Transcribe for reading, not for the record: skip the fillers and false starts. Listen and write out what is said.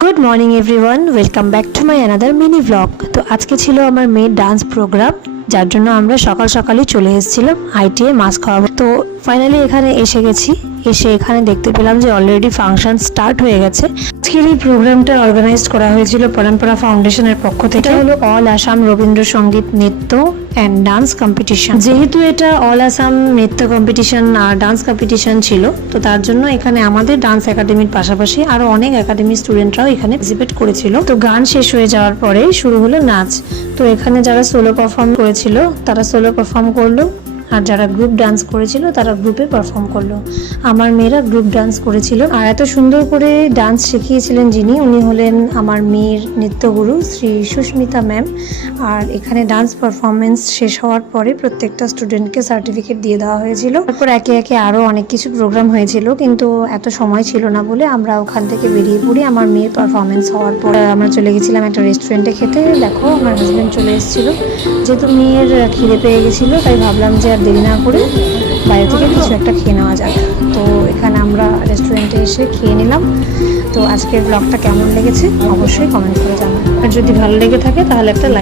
Good morning everyone, welcome back to my another mini blog. তো আজকে ছিল আমার মেয়ের ডান্স প্রোগ্রাম, যার জন্য আমরা সকাল সকালই চলে এসেছিলাম আইটিআই মাস খাওয়াবো। তো ফাইনালি এখানে এসে গেছি। এখানে দেখতে পেলাম যে অলরেডি ফাংশন স্টার্ট হয়ে গেছে। আজকের এই প্রোগ্রামটা অর্গানাইজ করা হয়েছিল পরম্পরা ফাউন্ডেশনের পক্ষ থেকে। এটা হলো অল আসাম রবীন্দ্রসঙ্গীত নৃত্য অ্যান্ড ডান্স কম্পিটিশন। যেহেতু এটা অল আসাম নৃত্য কম্পিটিশন আর ডান্স কম্পিটিশন ছিল, তো তার জন্য এখানে আমাদের ডান্স একাডেমির পাশাপাশি আরো অনেক একাডেমির স্টুডেন্টরাও এখানে পার্টিসিপেট করেছিল। তো গান শেষ হয়ে যাওয়ার পরে শুরু হলো নাচ। তো এখানে যারা সোলো পারফর্ম করেছিল তারা সোলো পারফর্ম করলো, আর যারা গ্রুপ ডান্স করেছিল তারা গ্রুপে পারফর্ম করলো। আমার মেয়েরা গ্রুপ ডান্স করেছিল। আর এত সুন্দর করে ডান্স শিখিয়েছিলেন যিনি, উনি হলেন আমার মেয়ের নৃত্যগুরু শ্রী সুস্মিতা ম্যাম। আর এখানে ডান্স পারফরমেন্স শেষ হওয়ার পরে প্রত্যেকটা স্টুডেন্টকে সার্টিফিকেট দিয়ে দেওয়া হয়েছিল। তারপর একে একে আরও অনেক কিছু প্রোগ্রাম হয়েছিল, কিন্তু এত সময় ছিল না বলে আমরা ওখান থেকে বেরিয়ে পড়ি। আমার মেয়ের পারফরমেন্স হওয়ার পর আমরা চলে গেছিলাম একটা রেস্টুরেন্টে খেতে। দেখো আমার হাজব্যান্ড চলে এসেছিলো, যেহেতু মেয়ের খিদে পেয়ে গেছিলো তাই ভাবলাম যে আর দেরি না করে বাইরে থেকে কিছু একটা খেয়ে নেওয়া যাক। তো এখানে আমরা রেস্টুরেন্টে এসে খেয়ে নিলাম। তো আজকের ব্লগটা কেমন লেগেছে অবশ্যই কমেন্ট করে জানাবেন, আর যদি ভালো লেগে থাকে তাহলে একটা লাইক